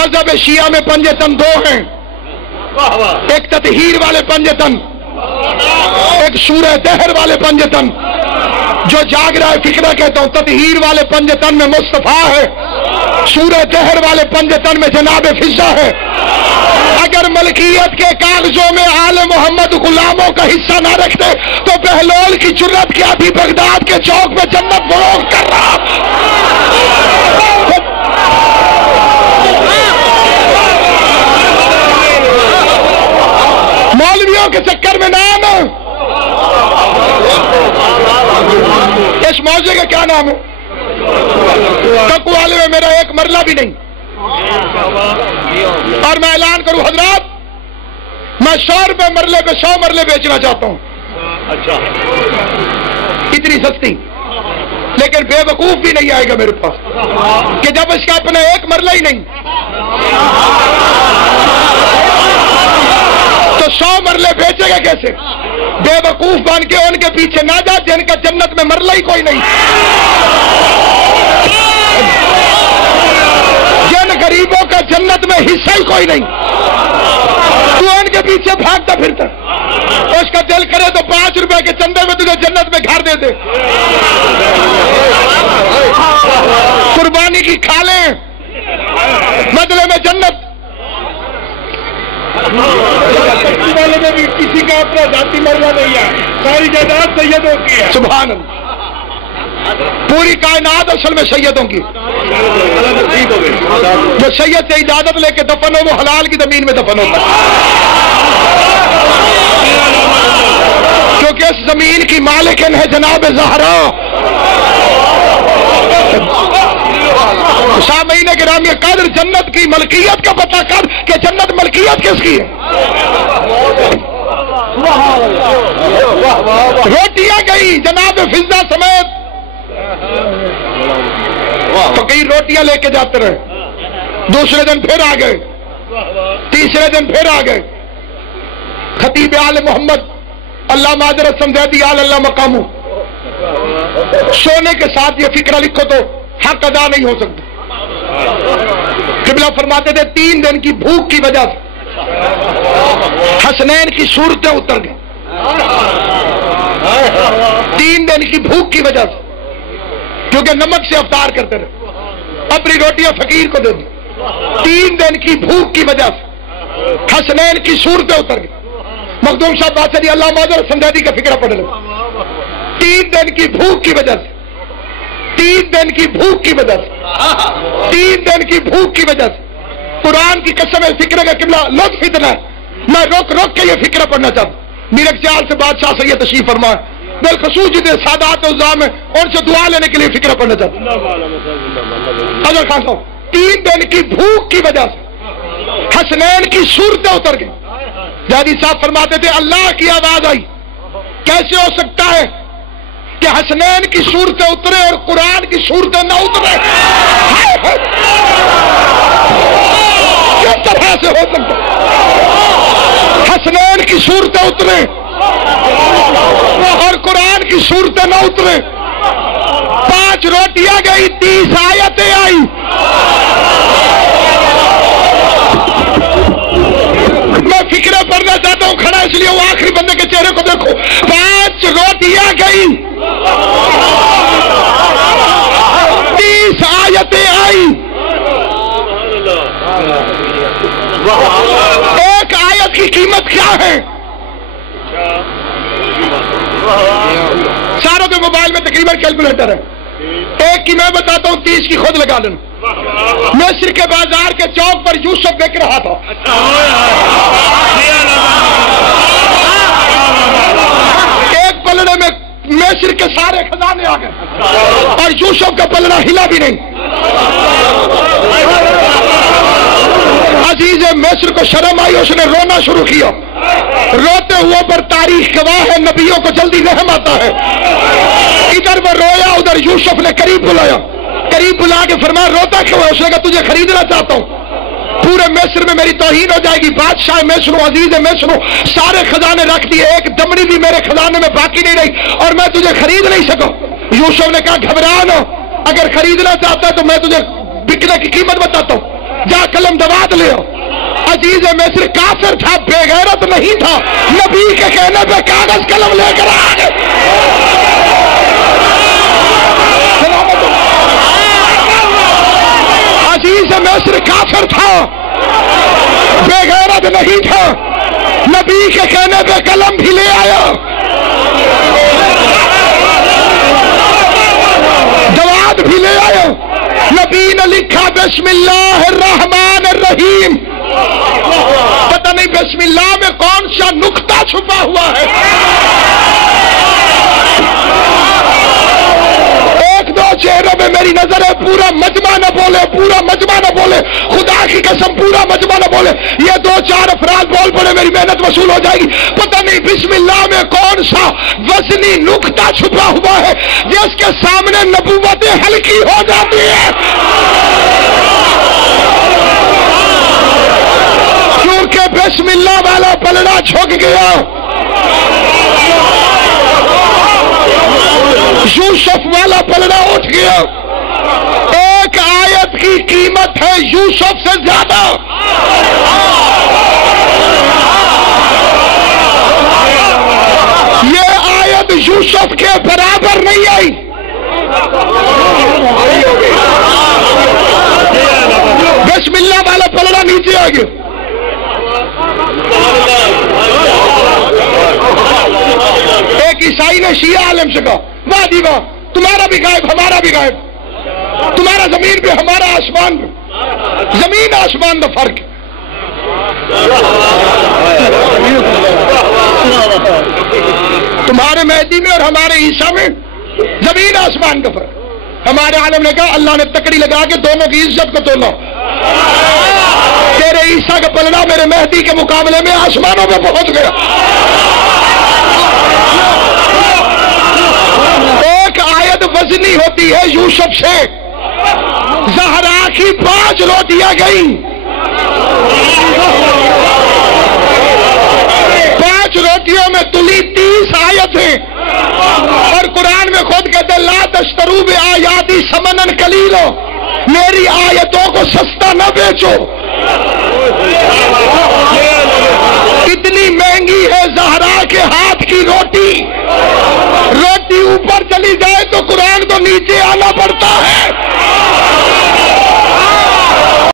مذہب شیعہ میں پنجے تن دو ہیں، ایک تطہیر والے پنجے تن، ایک سورہ دہر والے پنجے تن. جو جاگ رہا ہے فکرہ کہتا ہوں، تطہیر والے پنجے تن میں مصطفیٰ ہے، سورہ دہر والے پنجے تن میں جناب فضہ ہے. اگر ملکیت کے کاغذوں میں آل محمد غلاموں کا حصہ نہ رکھتے تو بہلول کی جرت کیا تھی بغداد کے چوک میں جنت فروخت کر رہا. مولویوں کے چکر میں نام ہے. اس موضوع کا کیا نام ہے؟ ککو والے میں میرا ایک مرلہ بھی نہیں. اور میں اعلان کروں حضرات، میں 100 روپے مرلے پہ 100 مرلے بیچنا چاہتا ہوں. اتنی سستی. لیکن بے وقوف بھی نہیں آئے گا میرے پاس کہ جب اس کا اپنا ایک مرلہ ہی نہیں تو 100 مرلے بیچے گا کیسے؟ بے وقوف بن کے ان کے پیچھے نہ جا جن کا جنت میں مرلہ ہی کوئی نہیں، جن غریبوں کا جنت میں حصہ ہی کوئی نہیں، تو ان کے پیچھے بھاگتا پھرتا. اس کا دل کرے تو 5 روپے کے چندے میں تجھے جنت میں گھر دے دے، قربانی کی کھا لیں، بدلے میں جنت. والے میں بھی کسی کا اپنا ذاتی مرلہ نہیں ہے، ساری جائیداد سیدوں کی ہے. سبحان اللہ. پوری کائنات اصل میں سیدوں کی. جو سید سے اجازت لے کے دفن ہو وہ حلال کی زمین میں دفن ہوتا ہے، کیونکہ اس زمین کی مالکن ہے جناب زہرا. سامعین گرامی قدر، جنت کی ملکیت کا پتہ کر کہ جنت ملکیت کس کی ہے. روٹیاں گئی جناب فضہ سمیت، فقیر روٹیاں لے کے جاتے رہے، دوسرے دن پھر آ گئے، تیسرے دن پھر آ گئے. خطیب آل محمد علامہ حضرت سمجھیدی آل اللہ مقامو، سونے کے ساتھ یہ فکرہ لکھو تو حق ادا نہیں ہو سکتا. قبلہ فرماتے تھے 3 دن کی بھوک کی وجہ سے حسنین کی صورتیں اتر گئیں. 3 دن کی بھوک کی وجہ سے، کیونکہ نمک سے افطار کرتے رہے، اپنی روٹیاں فقیر کو دے دی. 3 دن کی بھوک کی وجہ سے حسنین کی صورتیں اتر گئیں. مخدوم صاحب بادشاہ اللہ معذر سمجھادی کا فکرہ پڑھ لو. 3 دن کی بھوک کی وجہ سے، 3 دن کی بھوک کی وجہ سے، 3 دن کی بھوک کی وجہ سے قرآن کی قسم ہے. فکرہ کا قبلہ لطف اتنا ہے، میں روک کے یہ فکرہ پڑھنا چاہتا ہوں. میرے خیال سے بادشاہ سے یہ تشریف فرمائے، بالخصوص جتنے سادات عظام ہیں ان سے دعا لینے کے لیے فکرہ پڑھنا چاہتا ہوں. اجر خان صاحب، 3 دن کی بھوک کی وجہ سے حسنین کی صورتیں اتر گئی. جادی صاحب فرماتے تھے اللہ کی آواز آئی. کیسے ہو سکتا ہے کہ حسنین کی صورتیں اترے اور قرآن کی صورتیں نہ اترے؟ کس طرح سے ہو سکتا ہے حسنین کی صورتیں اترے اور قرآن کی صورتیں نہ اترے؟ 5 روٹیاں گئی، 30 آیتیں آئی. میں فکرہ پڑھنا چاہتا ہوں، کھڑا اس لیے وہ آخری بندے کے چہرے کو دیکھو. 5 روٹیاں گئی، 30 آیتیں آئی. ایک آیت کی قیمت کیا ہے؟ ساروں کے موبائل میں تقریباً کیلکولیٹر ہے. ایک کی میں بتاتا ہوں، 30 کی خود لگا لینا. مصر کے بازار کے چوک پر یوسف بک رہا تھا. ایک پلڑے میں مصر کے سارے خزانے آ گئے اور یوسف کا پلڑا ہلا بھی نہیں. عزیز مصر کو شرم آئی، اس نے رونا شروع کیا. روتے ہوئے پر تاریخ گواہ ہے، نبیوں کو جلدی رحم آتا ہے. ادھر وہ رویا، ادھر یوسف نے قریب بلایا. قریب بلا کے فرمایا روتا کیوں ہے؟ اس نے کہا تجھے خریدنا چاہتا ہوں، پورے مصر میں میری توہین ہو جائے گی. بادشاہ مصر ہوں، عزیز مصر ہوں، سارے خزانے رکھ دیے، ایک دمڑی بھی میرے خزانے میں باقی نہیں رہی اور میں تجھے خرید نہیں سکا. یوسف نے کہا گھبرا نہ، اگر خریدنا چاہتا ہے تو میں تجھے بکنے کی قیمت بتاتا ہوں. جا قلم دوات لے آؤ. عزیز مصر کافر تھا، بے غیرت نہیں تھا، نبی کے کہنے پہ کاغذ قلم لے کر آ گئے. عزیز مصر کافر تھا، بے غیرت نہیں تھا، نبی کے کہنے پہ قلم بھی لے آیا، دوات بھی لے آیا. نبی نے لکھا بسم اللہ الرحمن الرحیم. پتہ نہیں بسم اللہ میں کون سا نکتہ چھپا ہوا ہے. ایک دو چہروں میں میری نظر ہے، پورا مجمع نہ بولے، پورا مجمع نہ بولے، خدا کی قسم پورا مجمع نہ بولے. یہ دو چار افراد بول پڑے میری محنت وصول ہو جائے گی. پتہ نہیں بسم اللہ میں کون سا وزنی نکتہ چھپا ہوا ہے جس کے سامنے نبوتیں ہلکی ہو جاتی ہے. کیونکہ بسم اللہ والا پلڑا جھک گیا. یوسف والا پلڑا اٹھ گیا. ایک آیت کی قیمت ہے یوسف سے زیادہ. یہ آیت یوسف کے برابر نہیں آئی. بسم اللہ والا پلڑا نیچے آ گیا. ایک عیسائی نے شیعہ عالم سے کہا واہ جی واہ، تمہارا بھی غائب ہمارا بھی غائب، تمہارا زمین پہ ہمارا آسمان پہ، زمین آسمان کا فرق ہے. تمہارے مہدی میں اور ہمارے عیسیٰ میں زمین آسمان کا فرق. ہمارے عالم نے کہا اللہ نے تکڑی لگا کے دونوں کی عزت کو تولا. تیرے عیسیٰ کا پلڑا میرے مہدی کے مقابلے میں آسمانوں پہ پہنچ گیا. ایک آیت وزنی ہوتی ہے یوسف سے. زہرا کی 5 روٹیاں گئی، 5 روٹیوں میں تلی 30 آیتیں. اور قرآن میں خود کہتے لا تشتروا بآیاتی ثمنا قلیلا، میری آیتوں کو سستا نہ بیچو. اتنی مہنگی ہے زہرا کے ہاتھ کی روٹی. روٹی اوپر چلی جائے تو قرآن کو نیچے آنا